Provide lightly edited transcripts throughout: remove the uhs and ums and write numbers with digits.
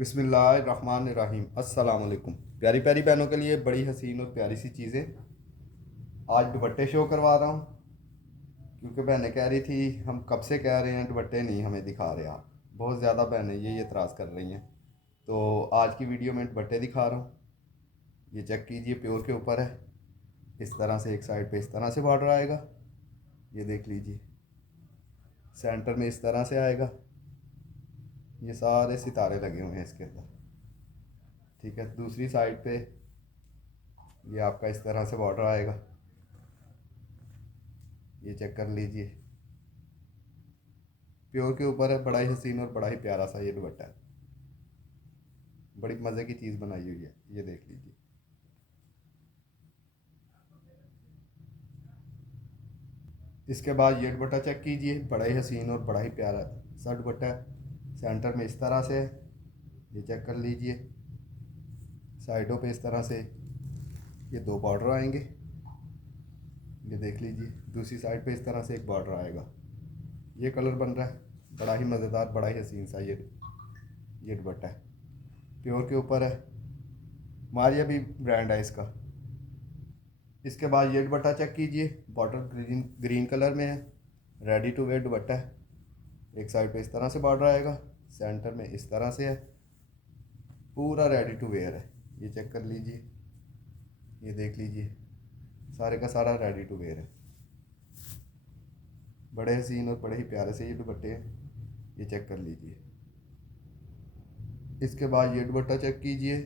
बिस्मिल्लाहिर्रहमानिर्रहीम। अस्सलाम वालेकुम। प्यारी प्यारी बहनों के लिए बड़ी हसीन और प्यारी सी चीज़ें। आज दुपट्टे शो करवा रहा हूँ क्योंकि बहनें कह रही थी हम कब से कह रहे हैं दुपट्टे नहीं हमें दिखा रहे आप। बहुत ज़्यादा बहनें ये एतराज़ कर रही हैं, तो आज की वीडियो में दुपट्टे दिखा रहा हूँ। ये चेक कीजिए, प्योर के ऊपर है। इस तरह से एक साइड पे इस तरह से बॉर्डर आएगा, ये देख लीजिए। सेंटर में इस तरह से आएगा, ये सारे सितारे लगे हुए हैं इसके अंदर। ठीक है, दूसरी साइड पे ये आपका इस तरह से बॉर्डर आएगा, ये चेक कर लीजिए। प्योर के ऊपर है, बड़ा ही हसीन और बड़ा ही प्यारा सा ये दुपट्टा है। बड़ी मज़े की चीज़ बनाई हुई है, ये देख लीजिए। इसके बाद ये दुपट्टा चेक कीजिए, बड़ा ही हसीन और बड़ा ही प्यारा सा दुपट्टा है। सेंटर में इस तरह से है, ये चेक कर लीजिए। साइडों पे इस तरह से ये दो बॉर्डर आएंगे, ये देख लीजिए। दूसरी साइड पे इस तरह से एक बॉर्डर आएगा। ये कलर बन रहा है, बड़ा ही मज़ेदार, बड़ा ही हसीन सा ये दुपट्टा है। प्योर के ऊपर है, मारिया भी ब्रांड है इसका। इसके बाद ये दुपट्टा चेक कीजिए, बॉर्डर ग्रीन ग्रीन कलर में है। रेडी टू वेयर दुपट्टा है। एक साइड पे इस तरह से बॉर्डर आएगा, सेंटर में इस तरह से है, पूरा रेडी टू वेयर है। ये चेक कर लीजिए, ये देख लीजिए, सारे का सारा रेडी टू वेयर है। बड़े हसीन और बड़े ही प्यारे से ये दुपट्टे हैं, ये चेक कर लीजिए। इसके बाद ये दुपट्टा चेक कीजिए,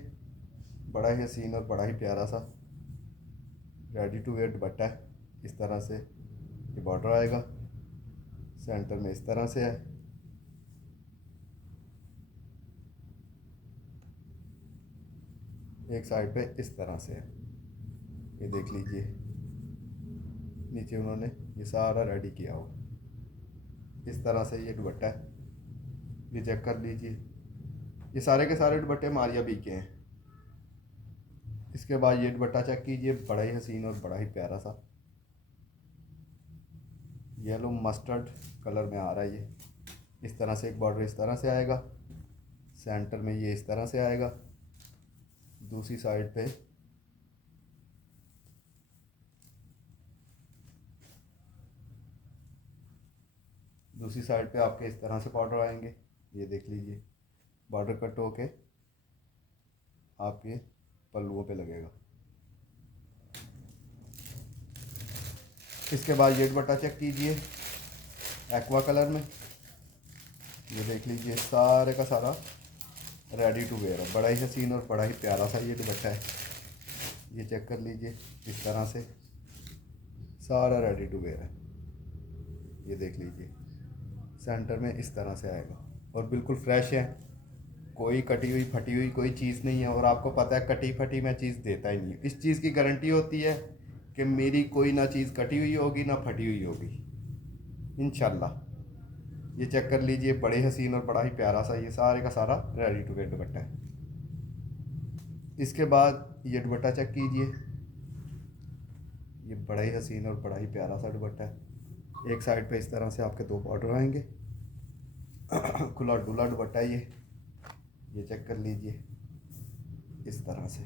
बड़ा ही हसीन और बड़ा ही प्यारा सा रेडी टू वेयर दुपट्टा है। इस तरह से ये बॉर्डर आएगा, सेंटर में इस तरह से है। एक साइड पे इस तरह से है, ये देख लीजिए। नीचे उन्होंने ये सारा रेडी किया हुआ, इस तरह से ये दुपट्टा है, ये चेक कर लीजिए। ये सारे के सारे दुपट्टे मारिया बी के हैं। इसके बाद ये दुपट्टा चेक कीजिए, बड़ा ही हसीन और बड़ा ही प्यारा सा येलो मस्टर्ड कलर में आ रहा है ये। इस तरह से एक बॉर्डर इस तरह से आएगा, सेंटर में ये इस तरह से आएगा। दूसरी साइड पे आपके इस तरह से बॉर्डर आएंगे, ये देख लीजिए। बॉर्डर कट होके आपके पल्लुओं पे लगेगा। इसके बाद ये दुपट्टा चेक कीजिए, एक्वा कलर में, ये देख लीजिए। सारे का सारा रेडी टू वेयर है, बड़ा ही हसीन और बड़ा ही प्यारा सा ये दुपट्टा है। ये चेक कर लीजिए, इस तरह से सारा रेडी टू वेयर है, ये देख लीजिए। सेंटर में इस तरह से आएगा और बिल्कुल फ्रेश है, कोई कटी हुई फटी हुई कोई चीज़ नहीं है। और आपको पता है कटी फटी मैं चीज़ देता ही नहीं। इस चीज़ की गारंटी होती है कि मेरी कोई ना चीज़ कटी हुई होगी ना फटी हुई होगी इंशाल्लाह। ये चेक कर लीजिए, बड़े हसीन और बड़ा ही प्यारा सा ये सारे का सारा रेडी टू वेयर दुपट्टा है। इसके बाद ये दुपट्टा चेक कीजिए, ये बड़ा ही हसीन और बड़ा ही प्यारा सा दुपट्टा है। एक साइड पे इस तरह से आपके दो बॉर्डर आएंगे, खुला डुला दुपट्टा है ये चेक कर लीजिए। इस तरह से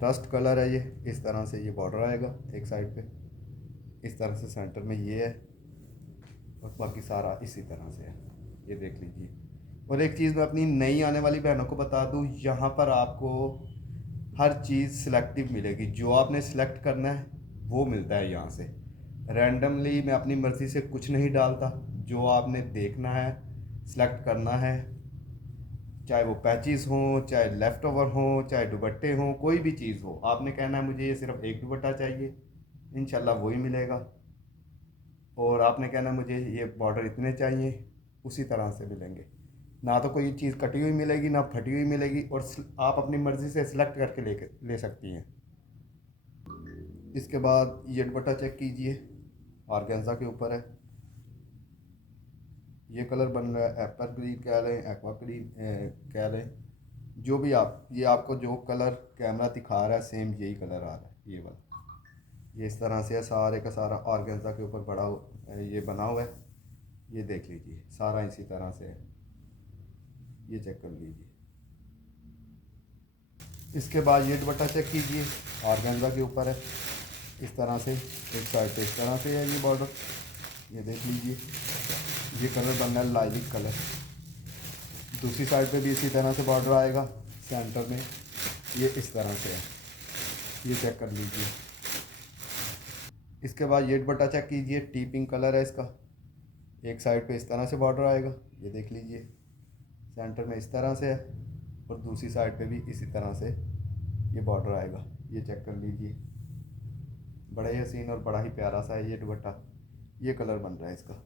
रस्ट कलर है ये, इस तरह से ये बॉर्डर आएगा एक साइड पे, इस तरह से सेंटर में ये है और बाकी सारा इसी तरह से है, ये देख लीजिए। और एक चीज़ मैं अपनी नई आने वाली बहनों को बता दूं, यहाँ पर आपको हर चीज़ सिलेक्टिव मिलेगी। जो आपने सिलेक्ट करना है वो मिलता है यहाँ से। रैंडमली मैं अपनी मर्ज़ी से कुछ नहीं डालता, जो आपने देखना है सिलेक्ट करना है, चाहे वो पैचेस हों, चाहे लेफ़्ट ओवर हों, चाहे दुपट्टे हों, कोई भी चीज़ हो। आपने कहना है मुझे ये सिर्फ एक दुपट्टा चाहिए, इंशाल्लाह वही मिलेगा। और आपने कहना मुझे ये बॉर्डर इतने चाहिए, उसी तरह से मिलेंगे। ना तो कोई चीज़ कटी हुई मिलेगी ना फटी हुई मिलेगी, और आप अपनी मर्ज़ी से सिलेक्ट करके ले सकती हैं। इसके बाद ये दुपट्टा चेक कीजिए, ऑर्गेन्जा के ऊपर है। ये कलर बन रहा है, एप्पल ग्रीन कह लें, एक्वा ग्रीन कह लें, जो भी आप, ये आपको जो कलर कैमरा दिखा रहा है सेम यही कलर आ रहा है ये वाला। ये इस तरह से है, सारे का सारा ऑर्गेन्जा के ऊपर बड़ा ये बना हुआ है, ये देख लीजिए। सारा इसी तरह से है, ये चेक कर लीजिए। इसके बाद ये दुपट्टा चेक कीजिए, ऑर्गेन्जा के ऊपर है इस तरह से, एक साइड पे इस तरह से है ये बॉर्डर, ये देख लीजिए। ये कलर बन रहा है लाइलिक कलर। दूसरी साइड पे भी इसी तरह से बॉर्डर आएगा, सेंटर में ये इस तरह से है, ये चेक कर लीजिए। इसके बाद ये दुपट्टा चेक कीजिए, टी पिंक कलर है इसका, एक साइड पे इस तरह से बॉर्डर आएगा, ये देख लीजिए। सेंटर में इस तरह से है और दूसरी साइड पे भी इसी तरह से ये बॉर्डर आएगा, ये चेक कर लीजिए। बड़ा ही हसीन और बड़ा ही प्यारा सा है ये दुपट्टा, ये कलर बन रहा है इसका।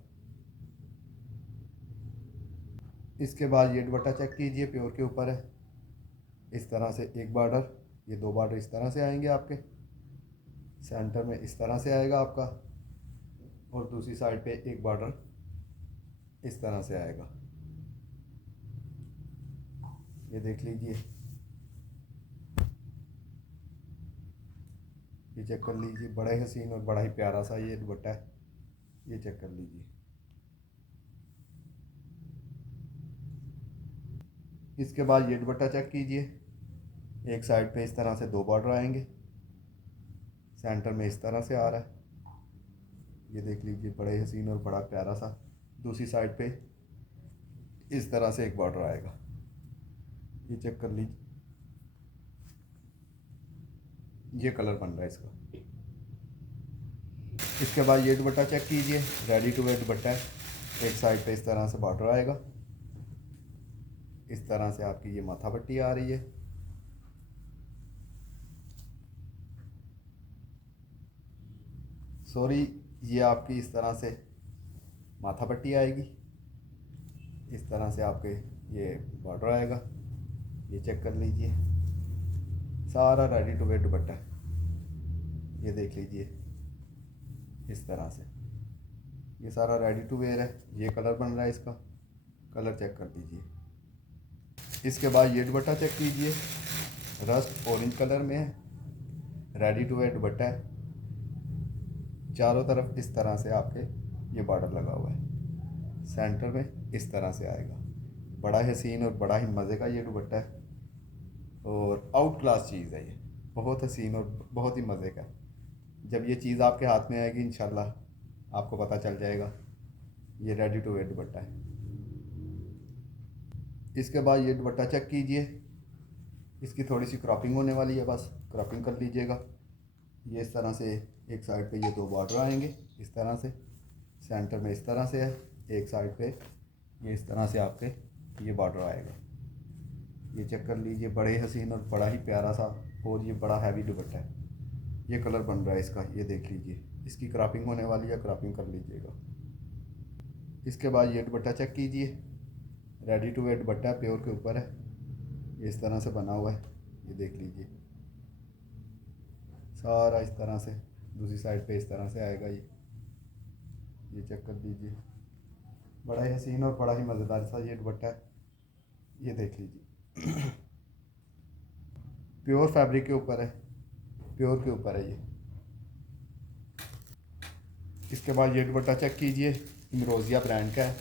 इसके बाद ये दुपट्टा चेक कीजिए, प्योर के ऊपर है इस तरह से एक बॉर्डर, ये दो बॉर्डर इस तरह से आएंगे आपके, सेंटर में इस तरह से आएगा आपका और दूसरी साइड पे एक बॉर्डर इस तरह से आएगा, ये देख लीजिए। ये चेक कर लीजिए, बड़ा ही हसीन और बड़ा ही प्यारा सा ये दुपट्टा है, ये चेक कर लीजिए। इसके बाद ये दुपट्टा चेक कीजिए, एक साइड पे इस तरह से दो बॉर्डर आएंगे, सेंटर में इस तरह से आ रहा है, ये देख लीजिए। बड़े हसीन और बड़ा प्यारा सा, दूसरी साइड पे इस तरह से एक बॉर्डर आएगा, ये चेक कर लीजिए। ये कलर बन रहा है इसका। इसके बाद ये दुपट्टा चेक कीजिए, रेडी टू वेयर दुपट्टा है, एक साइड पे इस तरह से बॉर्डर आएगा, इस तरह से आपकी ये माथा पट्टी आ रही है, सॉरी, ये आपकी इस तरह से माथा पट्टी आएगी, इस तरह से आपके ये बॉर्डर आएगा, ये चेक कर लीजिए। सारा रेडी टू वेयर दुपट्टा है, ये देख लीजिए इस तरह से, ये सारा रेडी टू वेयर है। ये कलर बन रहा है इसका, कलर चेक कर लीजिए। इसके बाद ये दुपट्टा चेक कीजिए, रस्ट ऑरेंज कलर में है, रेडी टू वेयर दुपट्टा है, चारों तरफ इस तरह से आपके ये बॉर्डर लगा हुआ है, सेंटर में इस तरह से आएगा। बड़ा ही हसीन और बड़ा ही मज़े का ये दुपट्टा है और आउट क्लास चीज़ है ये, बहुत हसीन और बहुत ही मज़े का। जब ये चीज़ आपके हाथ में आएगी इंशाल्लाह आपको पता चल जाएगा ये रेडी टू वेयर दुपट्टा है। इसके बाद ये दुपट्टा चेक कीजिए, इसकी थोड़ी सी क्रॉपिंग होने वाली है, बस क्रॉपिंग कर लीजिएगा। ये इस तरह से एक साइड पे ये दो बॉर्डर आएंगे इस तरह से, सेंटर में इस तरह से है, एक साइड पे ये इस तरह से आपके ये बॉर्डर आएगा, ये चेक कर लीजिए। बड़े हसीन और बड़ा ही प्यारा सा और ये बड़ा हैवी दुपट्टा है, ये कलर बन रहा है इसका, ये देख लीजिए। इसकी क्रॉपिंग होने वाली है, क्रॉपिंग कर लीजिएगा। इसके बाद ये दुपट्टा चेक कीजिए, रेडी टू वेयर दुपट्टा है, प्योर के ऊपर है, ये इस तरह से बना हुआ है, ये देख लीजिए। सारा इस तरह से दूसरी साइड पे इस तरह से आएगा ये चेक कर लीजिए। बड़ा ही हसीन और बड़ा ही मज़ेदार सा ये दुपट्टा है, ये देख लीजिए। प्योर फैब्रिक के ऊपर है, प्योर के ऊपर है ये। इसके बाद ये दुपट्टा चेक कीजिए, इमरोज़िया ब्रांड का है।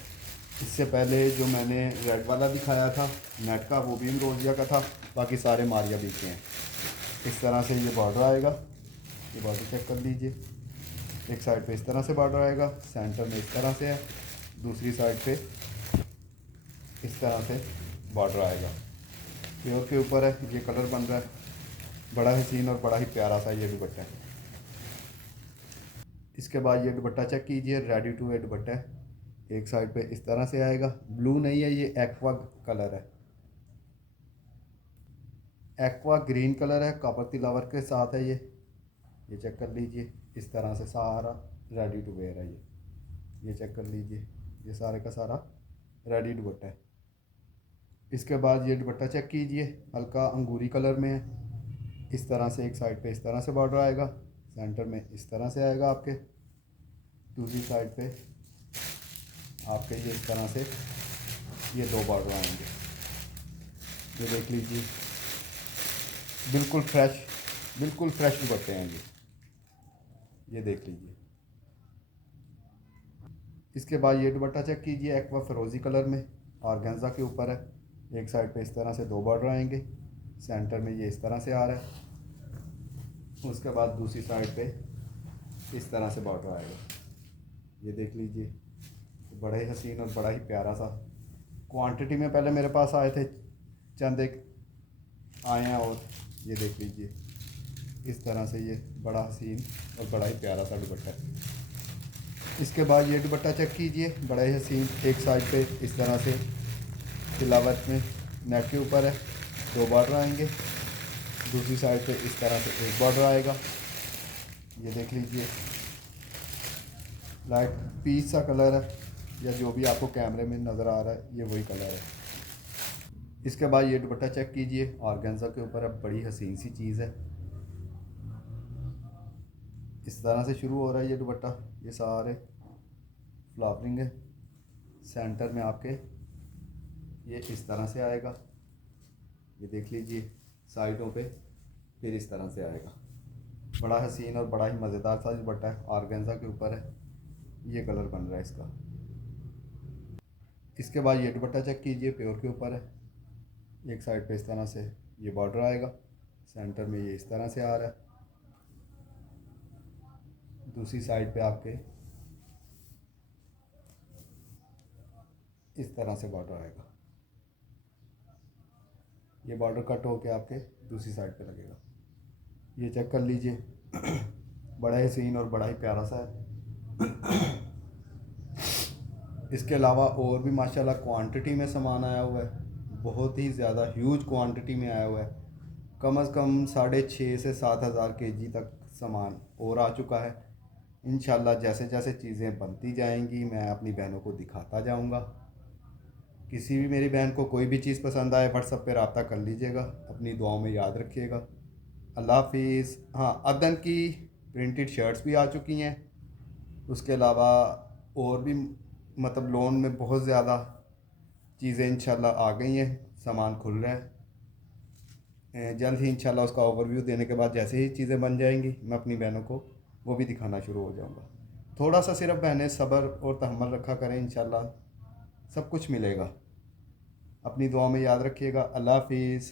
इससे पहले जो मैंने रेड वाला दिखाया था नेट का, वो भी इमरोज़िया का था, बाकी सारे मारिया भी के हैं। इस तरह से ये बॉर्डर आएगा, ये बॉर्डर चेक कर लीजिए। एक साइड पे इस तरह से बॉर्डर आएगा, सेंटर में इस तरह से है, दूसरी साइड पे इस तरह से बॉर्डर आएगा, प्योर के ऊपर है। ये कलर बन रहा है, बड़ा हसीन और बड़ा ही प्यारा सा ये दुपट्टा है। इसके बाद ये दुपट्टा चेक कीजिए, रेडी टू वेयर दुपट्टा है, एक साइड पे इस तरह से आएगा, ब्लू नहीं है, ये एक्वा कलर है, एक्वा ग्रीन कलर है, कॉपर तिलावर के साथ है ये चेक कर लीजिए। इस तरह से सारा रेडी टू वेयर है ये चेक कर लीजिए। ये सारे का सारा रेडी दुपट्टा है। इसके बाद ये दुपट्टा चेक कीजिए, हल्का अंगूरी कलर में है, इस तरह से एक साइड पे इस तरह से बॉर्डर आएगा, सेंटर में इस तरह से आएगा आपके, दूसरी साइड पे आपके ये इस तरह से ये दो बॉर्डर आएंगे, ये देख लीजिए। बिल्कुल फ्रेश दुपट्टे हैं ये देख लीजिए। इसके बाद ये दुपट्टा चेक कीजिए, एक्वा फ़िरोज़ी कलर में, ऑर्गेन्जा के ऊपर है, एक साइड पे इस तरह से 2 बॉर्डर आएंगे, सेंटर में ये इस तरह से आ रहा है। उसके बाद दूसरी साइड पे इस तरह से बॉर्डर आएगा, ये देख लीजिए। बड़ा ही हसीन और बड़ा ही प्यारा सा क्वांटिटी में पहले मेरे पास आए थे, चंद एक आए हैं, और ये देख लीजिए इस तरह से ये बड़ा हसीन और बड़ा ही प्यारा सा दुपट्टा है। इसके बाद ये दुपट्टा चेक कीजिए, बड़ा ही हसीन। एक साइड पे इस तरह से तिलावत में नेक के ऊपर है, 2 बॉर्डर आएंगे। दूसरी साइड पे इस तरह से एक बॉर्डर आएगा, ये देख लीजिए। लाइट पीच सा कलर है, या जो भी आपको कैमरे में नज़र आ रहा है ये वही कलर है। इसके बाद ये दुपट्टा चेक कीजिए, ऑर्गेन्जा के ऊपर है, बड़ी हसीन सी चीज़ है। इस तरह से शुरू हो रहा है ये दुपट्टा, ये सारे फ्लावरिंग है। सेंटर में आपके ये इस तरह से आएगा, ये देख लीजिए। साइडों पे फिर इस तरह से आएगा। बड़ा हसीन और बड़ा ही मज़ेदार सा दुपट्टा है, ऑर्गेन्जा के ऊपर है, ये कलर बन रहा है इसका। इसके बाद ये दुपट्टा चेक कीजिए, प्योर के ऊपर है। एक साइड पे इस तरह से ये बॉर्डर आएगा, सेंटर में ये इस तरह से आ रहा है। दूसरी साइड पे आपके इस तरह से बॉर्डर आएगा, ये बॉर्डर कट होके आपके दूसरी साइड पे लगेगा, ये चेक कर लीजिए। बड़ा ही हसीन और बड़ा ही प्यारा सा है। इसके अलावा और भी माशाल्लाह क्वांटिटी में सामान आया हुआ है, बहुत ही ज़्यादा ह्यूज क्वांटिटी में आया हुआ है। कम से कम 6,500 से 7,000 kg तक सामान और आ चुका है। इंशाल्लाह जैसे जैसे चीज़ें बनती जाएंगी मैं अपनी बहनों को दिखाता जाऊंगा। किसी भी मेरी बहन को कोई भी चीज़ पसंद आए व्हाट्सएप पे रब्ता कर लीजिएगा, अपनी दुआओं में याद रखिएगा। अल्लाह हाफिज़। हाँ, अदन की प्रिंटेड शर्ट्स भी आ चुकी हैं। उसके अलावा और भी मतलब लोन में बहुत ज़्यादा चीज़ें इंशाल्लाह आ गई हैं, सामान खुल रहा है। जल्द ही इंशाल्लाह उसका ओवरव्यू देने के बाद जैसे ही चीज़ें बन जाएंगी मैं अपनी बहनों को वो भी दिखाना शुरू हो जाऊंगा। थोड़ा सा सिर्फ बहनें सब्र और तहम्मुल रखा करें, इंशाल्लाह सब कुछ मिलेगा। अपनी दुआ में याद रखिएगा। अल्लाह हाफिज़।